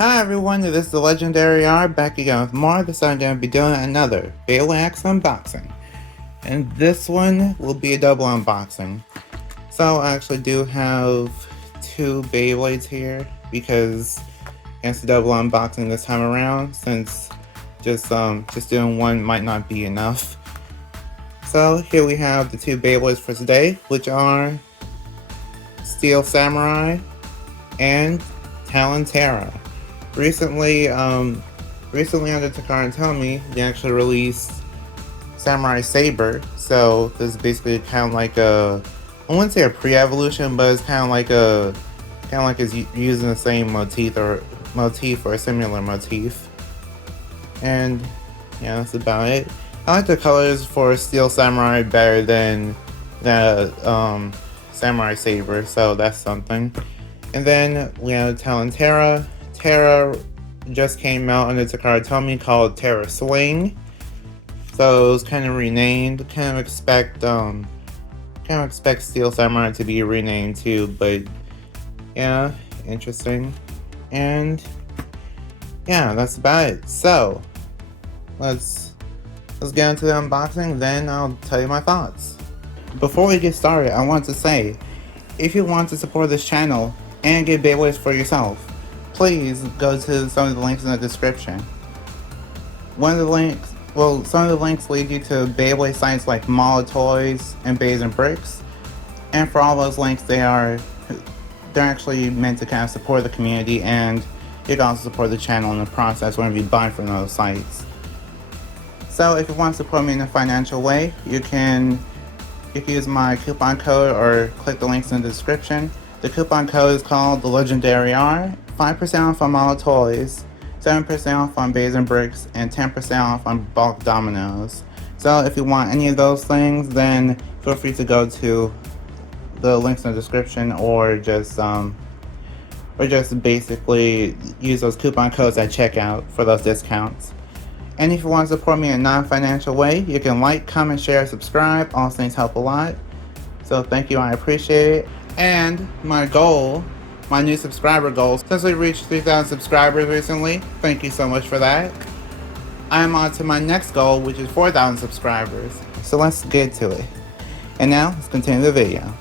Hi everyone, this is the Legendary R back again with more. This time I'm going to be doing another Beyblade unboxing. And this one will be a double unboxing. So I actually do have two Beyblades here because it's a double unboxing this time around since just doing one might not be enough. So here we have the two Beyblades for today, which are Steel Samurai and Talon Ptera. Recently under Takara Tomy, they actually released Samurai Saber. So this is basically kind of like I wouldn't say a pre-evolution, but it's kind of like it's using the same motif or a similar motif. And yeah, that's about it. I like the colors for Steel Samurai better than the Samurai Saber, so that's something. And then we have Talon Ptera. Ptera just came out under Takara Tomy called Ptera Swing. So it was kind of renamed. Kind of expect Steel Samurai to be renamed too, but yeah, interesting. And yeah, that's about it. So let's get into the unboxing, then I'll tell you my thoughts. Before we get started, I want to say, if you want to support this channel and get Beyblades for yourself, please go to some of the links in the description. Some of the links lead you to Beyblade sites like Mall Toys and Bays and Bricks. And for all those links, they're actually meant to kind of support the community, and you can also support the channel in the process whenever you buy from those sites. So if you want to support me in a financial way, you can use my coupon code or click the links in the description. The coupon code is called the Legendary R. 5% off on Mall Toys, 7% off on Bays and Bricks, and 10% off on bulk dominoes. So if you want any of those things, then feel free to go to the links in the description, or just basically use those coupon codes at checkout for those discounts. And if you want to support me in a non-financial way, you can like, comment, share, subscribe. All those things help a lot. So thank you, I appreciate it. And my new subscriber goal, since we reached 3,000 subscribers recently, thank you so much for that. I am on to my next goal, which is 4,000 subscribers. So let's get to it. And now, let's continue the video.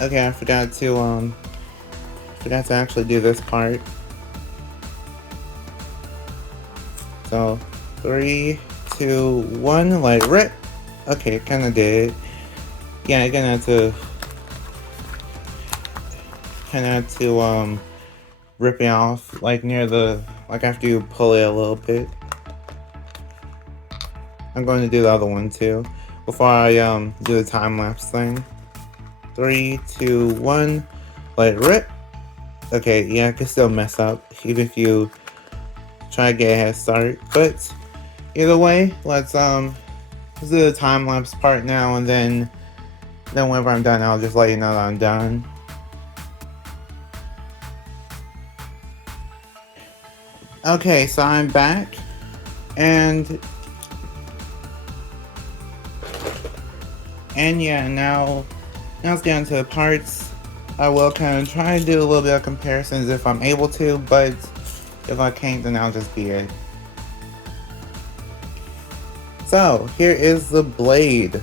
Okay, I forgot to actually do this part. So, 3, 2, 1, like rip. Okay, kinda did. Yeah, I'm gonna have to rip it off like after you pull it a little bit. I'm going to do the other one too before I do the time lapse thing. 3, 2, 1, let it rip. Okay, yeah, I can still mess up even if you try to get a head start, but either way, let's do the time lapse part now, and then whenever I'm done, I'll just let you know that I'm done. Okay, so I'm back, and yeah, now let's get into the parts. I will kind of try to do a little bit of comparisons if I'm able to, but if I can't, then I'll just be it. So here is the blade.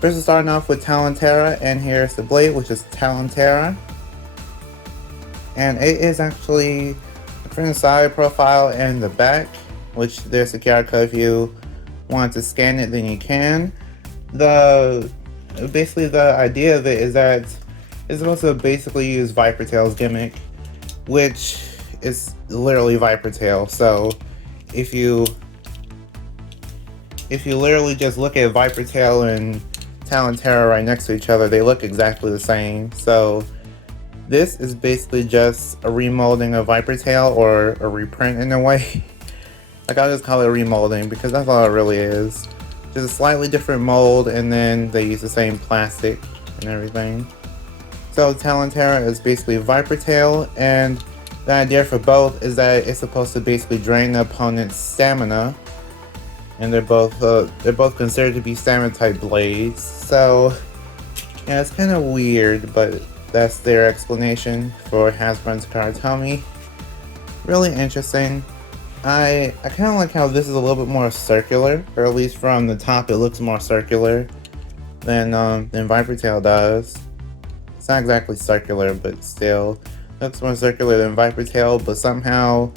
First, starting off with Talon Ptera, and here's the blade, which is Talon Ptera, and it is actually from the side profile and the back, which there's a QR code. If you want to scan it, then you can. Basically the idea of it is that it's supposed to basically use Viper Tail's gimmick, which is literally Viper Tail. So if you literally just look at Viper Tail and Talon Ptera right next to each other, they look exactly the same. So this is basically just a remolding of Viper Tail, or a reprint in a way. Like, I'll just call it remolding because that's all it really is. Just a slightly different mold, and then they use the same plastic and everything. So Talon Ptera is basically Viper Tail, and the idea for both is that it's supposed to basically drain the opponent's stamina. And they're both considered to be stamina type blades. So yeah, it's kind of weird, but that's their explanation for Hasbro and Takara Tomy. Really interesting. I kind of like how this is a little bit more circular, or at least from the top it looks more circular than Viper Tail does. It's not exactly circular, but still looks more circular than Viper Tail, but somehow,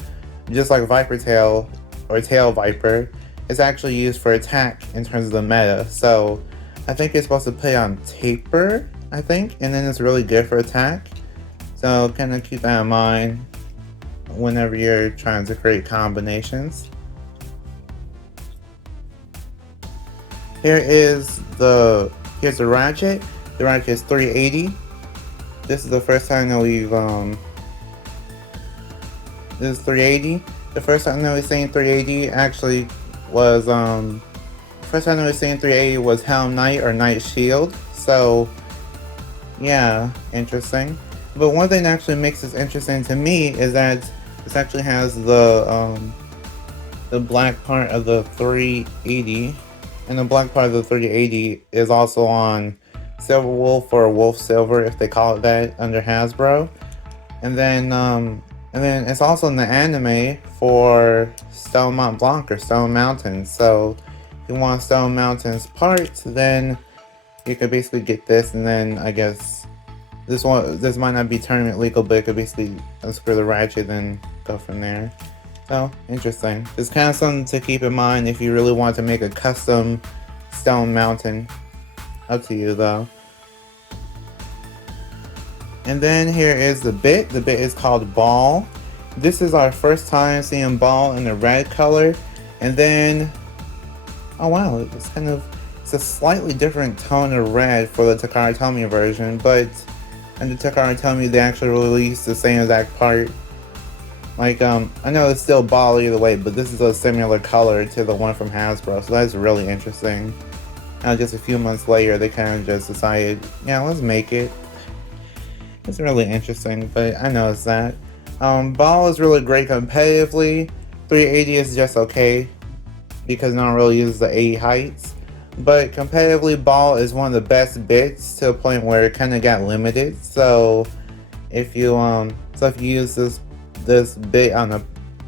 just like Viper Tail or Tail Viper, it's actually used for attack in terms of the meta. So I think it's supposed to put it on taper, I think, and then it's really good for attack. So kind of keep that in mind whenever you're trying to create combinations. Here's the ratchet. The ratchet is 380. This is the first time that we've this is 380. The first time that we've seen 380 actually was first time that we've seen 380 was Helm Knight or Knight Shield. So yeah, interesting. But one thing that actually makes this interesting to me is that this actually has the black part of the 380, and the black part of the 380 is also on Silver Wolf or Wolf Silver, if they call it that, under Hasbro. And then it's also in the anime for Stone Mont Blanc or Stone Mountain. So if you want Stone Mountain's parts, then you could basically get this, and then I guess this might not be tournament legal, but it could basically unscrew the ratchet and go from there. So interesting. It's kind of something to keep in mind if you really want to make a custom Stone Mountain. Up to you though. And then here is the bit. The bit is called Ball. This is our first time seeing Ball in the red color. And then, oh wow, it's a slightly different tone of red for the Takara Tomy version, but under Takara Tomy they actually released the same exact part. Like, I know it's still Ball either way, but this is a similar color to the one from Hasbro, so that's really interesting. Now just a few months later, they kind of just decided, yeah, let's make it. It's really interesting, but I noticed that. Ball is really great competitively. 380 is just okay, because no one really uses the 80 heights. But competitively, Ball is one of the best bits to a point where it kind of got limited. So if you use this bit on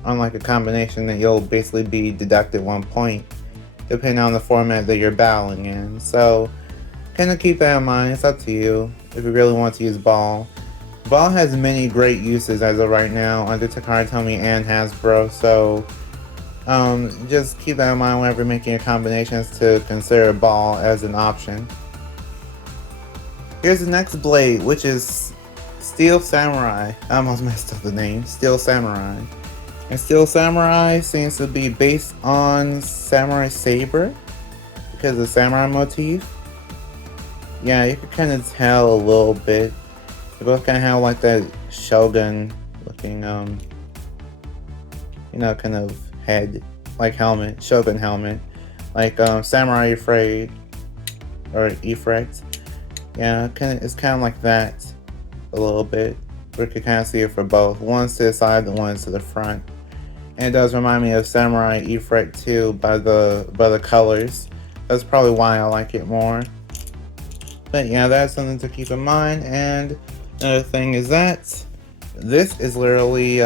like a combination, then you'll basically be deducted 1 point, depending on the format that you're battling in. So kind of keep that in mind. It's up to you if you really want to use Ball. Ball has many great uses as of right now under Takara Tomy and Hasbro. So just keep that in mind whenever making your combinations to consider Ball as an option. Here's the next blade, which is Steel Samurai. I almost messed up the name. Steel Samurai. And Steel Samurai seems to be based on Samurai Saber because of the samurai motif. Yeah, you can kind of tell a little bit. They both kind of have like that shogun looking, kind of head, like helmet, shogun helmet, like Samurai Ifrit or Ifrit. Yeah, it's kind of like that a little bit. We can kind of see it for both. One's to the side, the one's to the front. And it does remind me of Samurai Ifrit too by the colors. That's probably why I like it more. But yeah, that's something to keep in mind. And another thing is that this is literally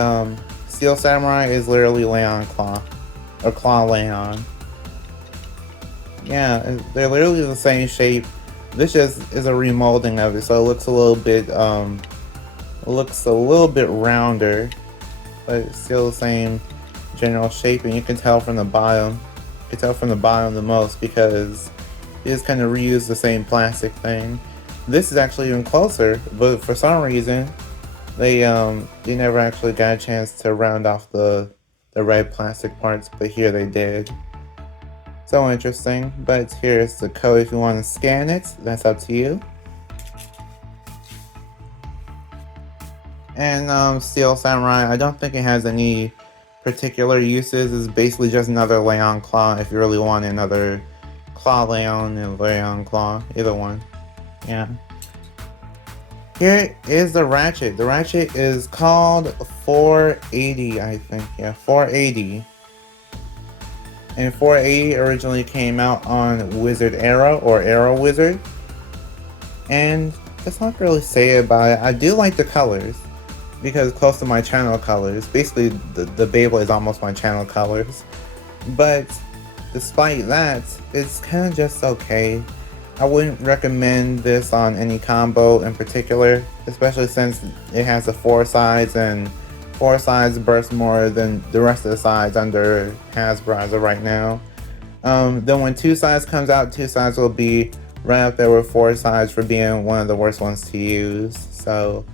Steel Samurai is literally Leon Claw, or Claw Leon. Yeah, they're literally the same shape. This just is a remolding of it, so it looks a little bit rounder, but it's still the same general shape. And you can tell from the bottom. You can tell from the bottom the most because they just kind of reuse the same plastic thing. This is actually even closer, but for some reason they never actually got a chance to round off the red plastic parts, but here they did. So interesting. But here's the code if you want to scan it. That's up to you. And Steel Samurai, I don't think it has any particular uses. It's basically just another Leon Claw if you really want another Claw Leon and Leon Claw, either one. Yeah. Here is the ratchet. The ratchet is called 480, I think. Yeah, 480. And 480 originally came out on Wizard Arrow or Arrow Wizard. And that's all I can really say about it. I do like the colors because it's close to my channel colors. Basically, the Beyblade is almost my channel colors. But despite that, it's kind of just okay. I wouldn't recommend this on any combo in particular, especially since it has the 4 sides, and 4 sides burst more than the rest of the sides under hasbro as of right now. Then when 2 sides comes out, 2 sides will be right up there with 4 sides for being one of the worst ones to use. So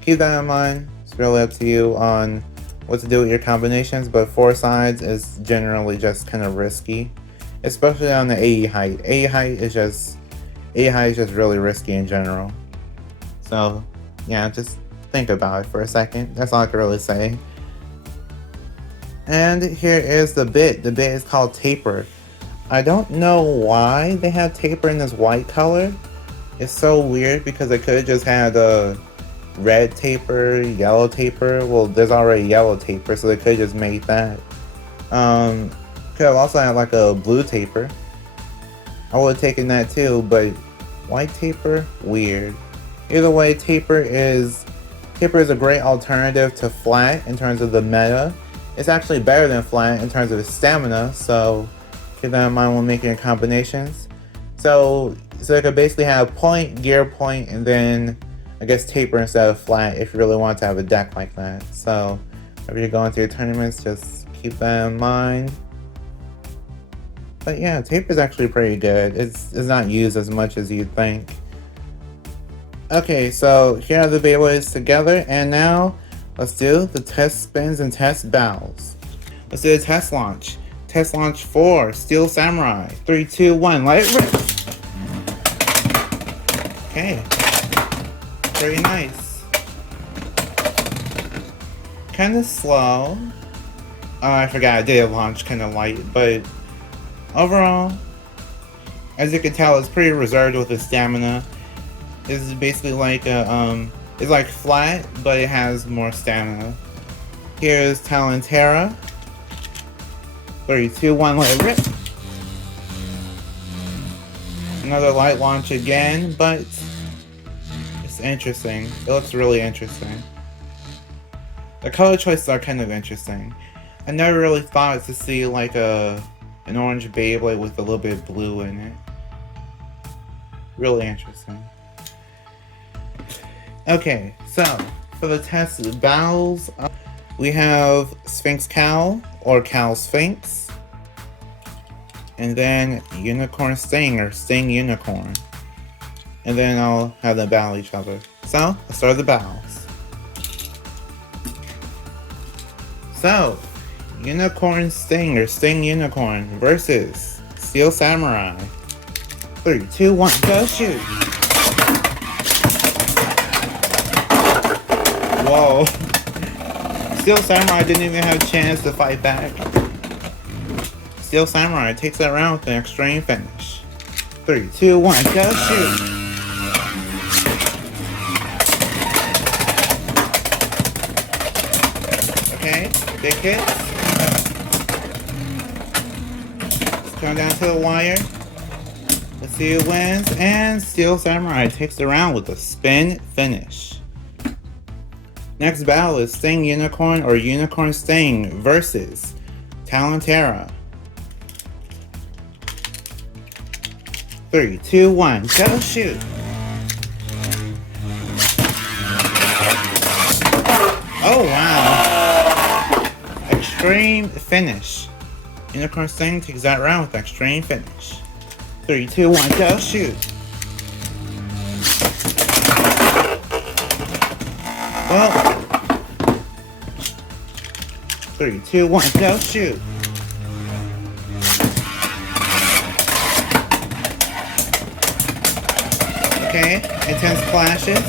keep that in mind. It's really up to you on what to do with your combinations, but 4 sides is generally just kind of risky, especially on the AE height. AE height is just really risky in general. So yeah, just think about it for a second. That's all I can really say. And here is the bit. The bit is called Taper. I don't know why they have Taper in this white color. It's so weird because they could have just had a red taper, yellow taper. Well, there's already yellow taper, so they could have just made that. Could have also had like a blue taper. I would have taken that too, but white taper, weird. Either way, taper is a great alternative to flat in terms of the meta. It's actually better than flat in terms of its stamina, so keep that in mind when making your combinations. So you could basically have point, gear point, and then I guess taper instead of flat if you really want to have a deck like that. So if you're going to your tournaments, just keep that in mind. But yeah, taper is actually pretty good. It's not used as much as you'd think. Okay, so here are the Beyblades together, and now let's do the test spins and test battles. Let's do a test launch. Test launch for Steel Samurai. 3, 2, 1, let it rip! Okay. Pretty nice. Kinda slow. Oh, I forgot, I did launch kinda light, but overall, as you can tell, it's pretty reserved with its stamina. This is basically like a, it's like flat, but it has more stamina. Here's Talon Ptera. 3, 2, 1, let it rip! Another light launch again, but it's interesting. It looks really interesting. The color choices are kind of interesting. I never really thought to see like an orange Beyblade with a little bit of blue in it. Really interesting. Okay, so for the test battles, we have Sphinx Cow or Cow Sphinx, and then Unicorn Sting or Sting Unicorn, and then I'll have them battle each other. So let's start the battles. So Unicorn Sting or Sting Unicorn versus Steel Samurai. 3, 2, 1, go shoot! Whoa. Steel Samurai didn't even have a chance to fight back. Steel Samurai takes that round with an extreme finish. 3, 2, 1, go shoot! Okay, big hits. Let's come down to the wire. Let's see who wins. And Steel Samurai takes the round with a spin finish. Next battle is Sting Unicorn or Unicorn Sting versus Talon Ptera. 3, 2, 1, go shoot! Oh wow! Extreme finish. Unicorn Sting takes that round with extreme finish. 3, 2, 1, go shoot! Well, 3, 2, 1, go shoot! Okay, intense clashes.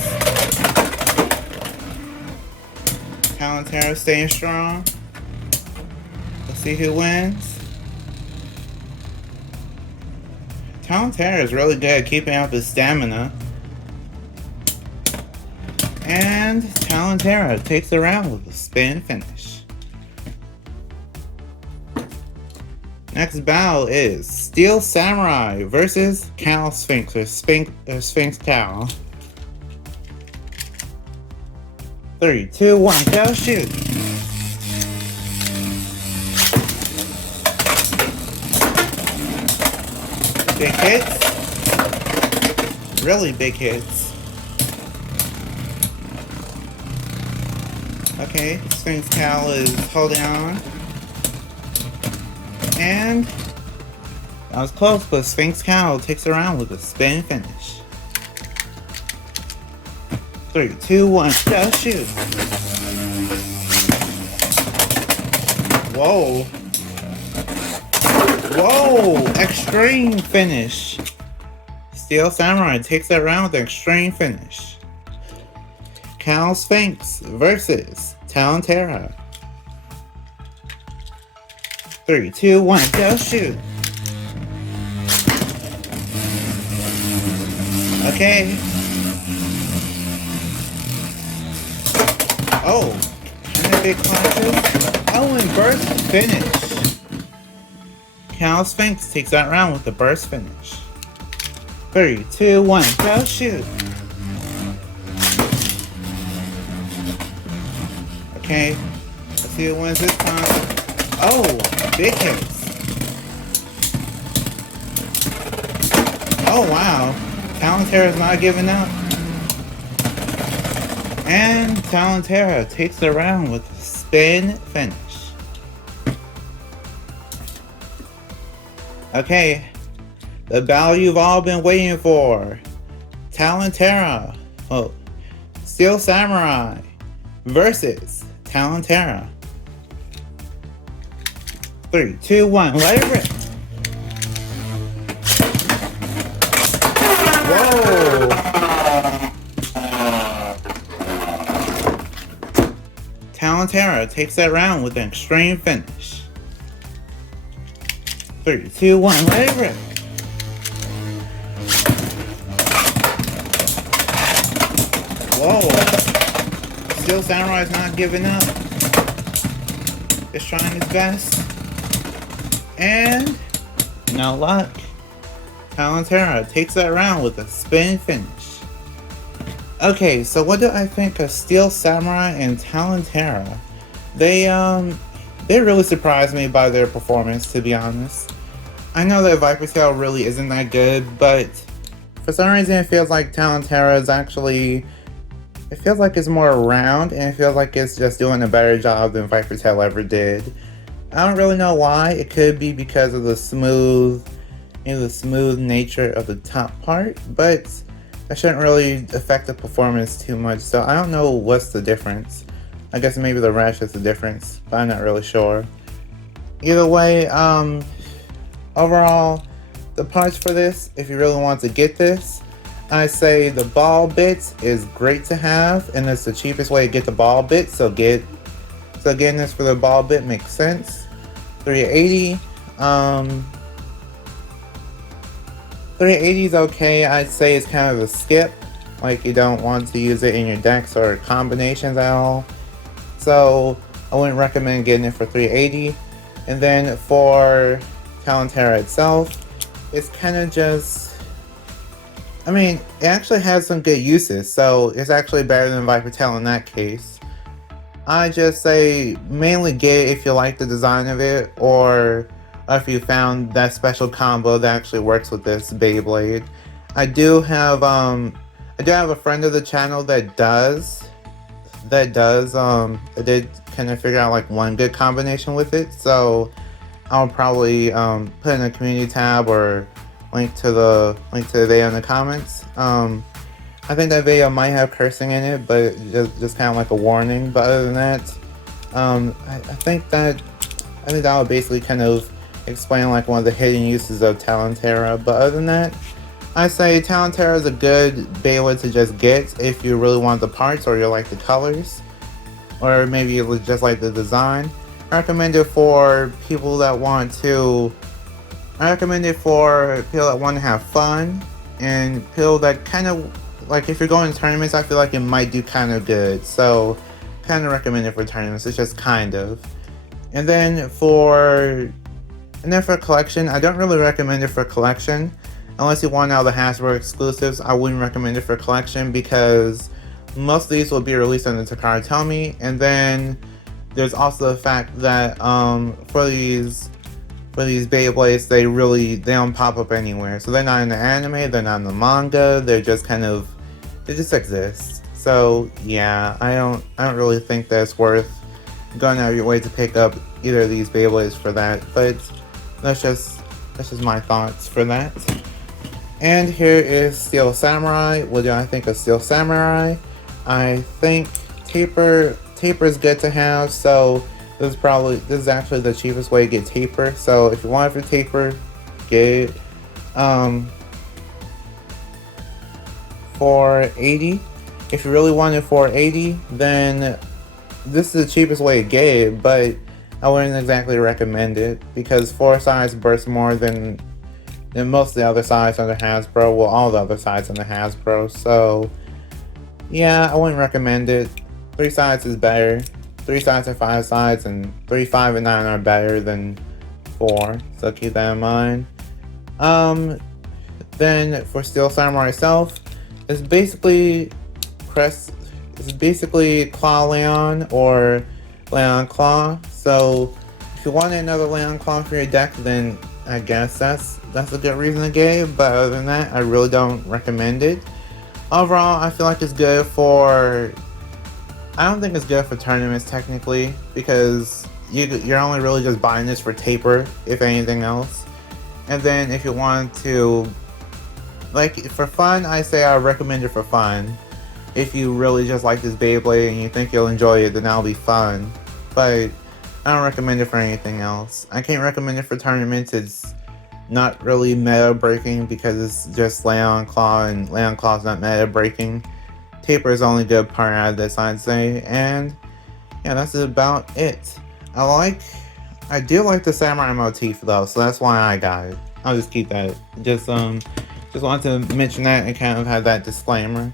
Talon Ptera staying strong. Let's see who wins. Talon Ptera is really good at keeping up his stamina. And Talon Ptera takes the round with a spin finish. Next battle is Steel Samurai versus Cow Sphinx or Sphinx Cow. 3, 2, 1, go shoot! Big hits. Really big hits. Okay, Sphinx Cal is holding on. And that was close, but Sphinx Cal takes it around with a spin finish. 3, 2, 1, go shoot! Whoa! Whoa! Extreme finish! Steel Samurai takes that round with an extreme finish. Cal Sphinx versus Talon Ptera. 3, 2, 1, go shoot! Okay. Oh, and a big clashes. Oh, and burst finish. Cal Sphinx takes that round with the burst finish. 3, 2, 1, go shoot! Okay, let's see who wins this time. Oh, big hits. Oh wow, Talon Ptera is not giving up. And Talon Ptera takes the round with a spin finish. Okay, the battle you've all been waiting for. Talon Ptera, oh, Steel Samurai versus Talon Ptera. 3, 2, 1, let it rip. Whoa! Talon Ptera takes that round with an extreme finish. 3, 2, 1, let it rip. Whoa! Steel Samurai is not giving up. Just trying his best. And no luck. Talon Ptera takes that round with a spin finish. Okay, so what do I think of Steel Samurai and Talon Ptera? They really surprised me by their performance, to be honest. I know that Viper Tail really isn't that good, but for some reason it feels like Talon Ptera is actually, it feels like it's more round, and it feels like it's just doing a better job than Viper Tail ever did. I don't really know why. It could be because of the smooth nature of the top part, but that shouldn't really affect the performance too much. So I don't know what's the difference. I guess maybe the rash is the difference, but I'm not really sure. Either way, overall, the parts for this, if you really want to get this, I say the ball bits is great to have, and it's the cheapest way to get the ball bits. So getting this for the ball bit makes sense. 380. 380 is okay. I'd say it's kind of a skip. Like, you don't want to use it in your decks or combinations at all. So I wouldn't recommend getting it for 380. And then for Talon Ptera itself, it's kind of just, I mean, it actually has some good uses, so it's actually better than Viper Tail in that case. I just say mainly get it if you like the design of it, or if you found that special combo that actually works with this Beyblade. I do have a friend of the channel that did kind of figure out like one good combination with it, so I'll probably put in a community tab or link to the video in the comments. I think that video might have cursing in it, but just kind of like a warning. But other than that, I think that would basically kind of explain like one of the hidden uses of Talon Ptera. But other than that, I say Talon Ptera is a good Beyblade to just get if you really want the parts, or you like the colors, or maybe you just like the design. I recommend it for people that want to. I recommend it for people that want to have fun, and people that kind of like, if you're going to tournaments, I feel like it might do kind of good. So kind of recommend it for tournaments. It's just kind of. And then for collection, I don't really recommend it for collection. Unless you want all the hasbro exclusives, I wouldn't recommend it for collection, because most of these will be released on the Takara Tomy, and then there's also the fact that for these Beyblades, they don't pop up anywhere. So they're not in the anime, they're not in the manga, they just exist. So yeah, I don't really think that it's worth going out of your way to pick up either of these Beyblades for that, but that's just my thoughts for that. And here is Steel Samurai. What do I think of Steel Samurai? I think taper is good to have, so this is actually the cheapest way to get taper. So if you want it for taper, get it. $4.80. If you really want it $4.80, then this is the cheapest way to get it, but I wouldn't exactly recommend it because 4 sides burst more than most of the other sides on the Hasbro. Well, all the other sides on the Hasbro. So yeah, I wouldn't recommend it. 3 sides is better. 3 sides and 5 sides, and 3, 5, and 9 are better than 4. So keep that in mind. Then for Steel Samurai itself, it's basically Claw Leon or Leon Claw. So if you want another Leon Claw for your deck, then I guess that's a good reason to get it. But other than that, I really don't recommend it. Overall, I feel like it's good for. I don't think it's good for tournaments technically, because you're only really just buying this for taper, if anything else. And then if you want to, like, for fun, I say I recommend it for fun. If you really just like this Beyblade and you think you'll enjoy it, then that'll be fun. But I don't recommend it for anything else. I can't recommend it for tournaments. It's not really meta breaking because it's just Leon Claw, and Leon Claw's not meta breaking. Taper is the only good part out of this, I'd say. And yeah, that's about it. I do like the samurai motif though, so that's why I got it. I'll just keep that. Just wanted to mention that and kind of have that disclaimer.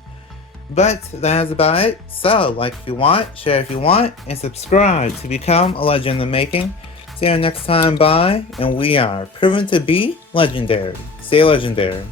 But that is about it. So, like if you want, share if you want, and subscribe to become a legend in the making. See you next time, bye, and we are proven to be legendary. Stay legendary.